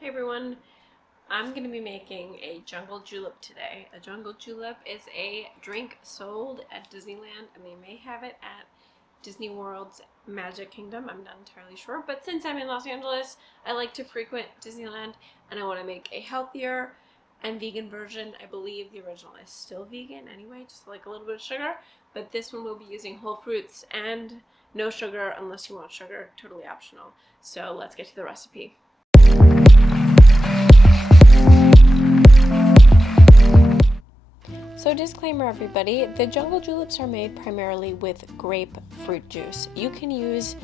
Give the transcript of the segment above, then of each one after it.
Hey everyone, I'm going to be making a jungle julep today. A jungle julep is a drink sold at Disneyland, and they may have it at Disney World's Magic Kingdom. I'm not entirely sure, but since I'm in Los Angeles, I like to frequent Disneyland, and I want to make a healthier and vegan version. I believe the original is still vegan anyway, just like a little bit of sugar, but this one will be using whole fruits and no sugar unless you want sugar, totally optional. So let's get to the recipe. So disclaimer everybody, the jungle juleps are made primarily with grape fruit juice. You can use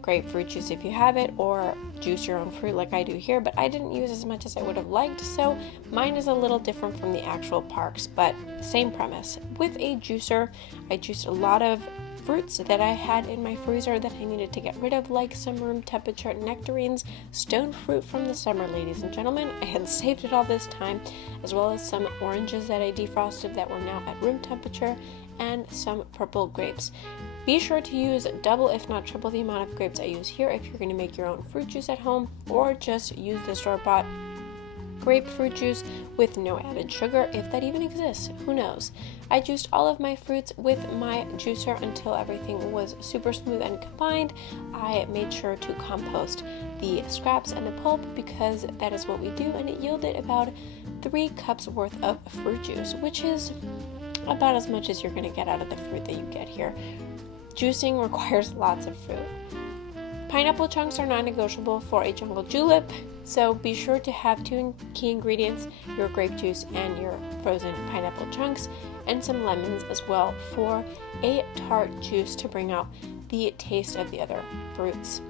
grapefruit juice if you have it, or juice your own fruit like I do here, but I didn't use as much as I would have liked, so mine is a little different from the actual parks, but same premise. With a juicer, I juiced a lot of fruits that I had in my freezer that I needed to get rid of, like some room temperature nectarines, stone fruit from the summer, ladies and gentlemen. I had saved it all this time, as well as some oranges that I defrosted that were now at room temperature, and some purple grapes. Be sure to use double if not triple the amount of grapes I use here if you're going to make your own fruit juice at home, or just use the store-bought grapefruit juice with no added sugar, if that even exists, who knows. I juiced all of my fruits with my juicer until everything was super smooth and combined. I made sure to compost the scraps and the pulp because that is what we do, and it yielded about 3 cups worth of fruit juice, which is about as much as you're going to get out of the fruit that you get here. Juicing requires lots of fruit. Pineapple chunks are non-negotiable for a jungle julep, so be sure to have 2 key ingredients, your grape juice and your frozen pineapple chunks, and some lemons as well for a tart juice to bring out the taste of the other fruits.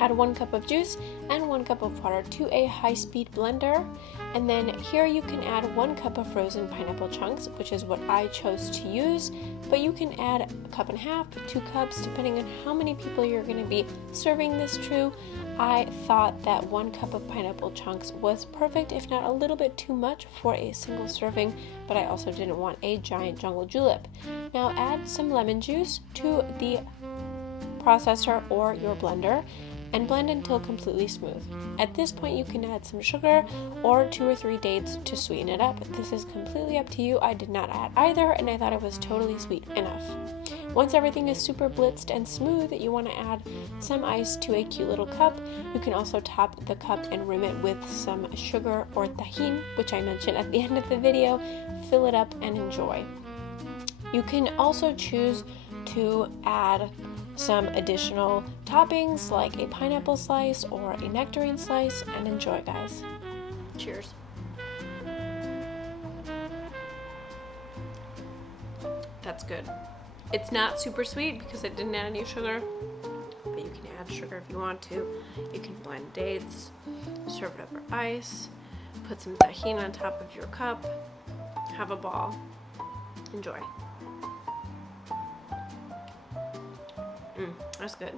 Add 1 cup of juice and 1 cup of water to a high-speed blender, and then here you can add 1 cup of frozen pineapple chunks, which is what I chose to use, but you can add 1.5 cups, 2 cups, depending on how many people you're going to be serving this to. I thought that 1 cup of pineapple chunks was perfect, if not a little bit too much for a single serving, but I also didn't want a giant jungle julep. Now add some lemon juice to the processor or your blender and blend until completely smooth. At this point you can add some sugar or 2 or 3 dates to sweeten it up. This is completely up to you. I did not add either, and I thought it was totally sweet enough. Once everything is super blitzed and smooth, you want to add some ice to a cute little cup. You can also top the cup and rim it with some sugar or tajin, which I mentioned at the end of the video. Fill it up and enjoy. You can also choose to add some additional toppings like a pineapple slice or a nectarine slice, and enjoy, guys. Cheers. That's good. It's not super sweet because it didn't add any sugar, but you can add sugar if you want to. You can blend dates, serve it over ice, put some tajin on top of your cup, have a ball. Enjoy. That's good.